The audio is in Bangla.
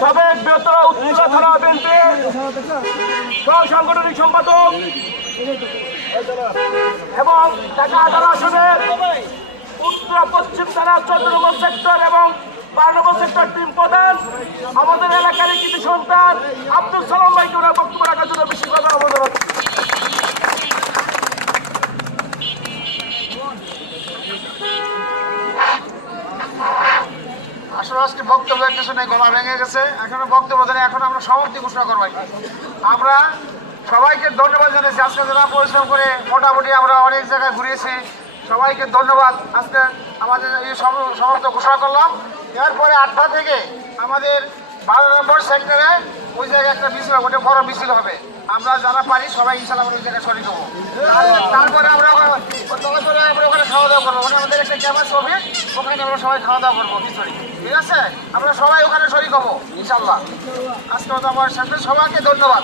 সাবেক বৃহত্তর উত্তরা থানা বিএনপির সাংগঠনিক সম্পাদক এবং ঢাকা 11 আসনের উত্তরা পশ্চিম থানা 14 নম্বর সেক্টর এবং 12 নম্বর সেক্টর টিম প্রধান আমাদের এলাকার কিছু সন্তান আব্দুল সালাম ভাইকে ওনার বক্তব্য রাখার জন্য বেশি কথা আমাদের আসলে আজকে বক্তব্যের কিছু নেই, গলা ভেঙে গেছে। এখনো বক্তব্য দেয়, এখন আমরা সমাপ্তি ঘোষণা করবো। আমরা সবাইকে ধন্যবাদ জানাচ্ছি। আজকে যারা পরিশ্রম করে মোটামুটি আমরা অনেক জায়গায় ঘুরিয়েছি, সবাইকে ধন্যবাদ। আজকে আমাদের এই সমাপ্ত ঘোষণা করলাম। এরপরে 8টা থেকে আমাদের 12 নম্বর সেক্টরে ওই জায়গায় একটা মিছিল হবে, ওটা বড় মিছিল হবে। আমরা যারা পারি সবাই ইনশাল্লাহ ওই জায়গায় শরীর হবো। তারপরে আমরা ওখানে খাওয়া দাওয়া করবো। আমাদের একটা ক্যাম্পাস হবে, ওখানে আমরা সবাই খাওয়া দাওয়া করবো খিচুড়ি। ঠিক আছে, আমরা সবাই ওখানে শরীর হবো ইনশাল্লাহ। আজকে আমার সবাইকে ধন্যবাদ।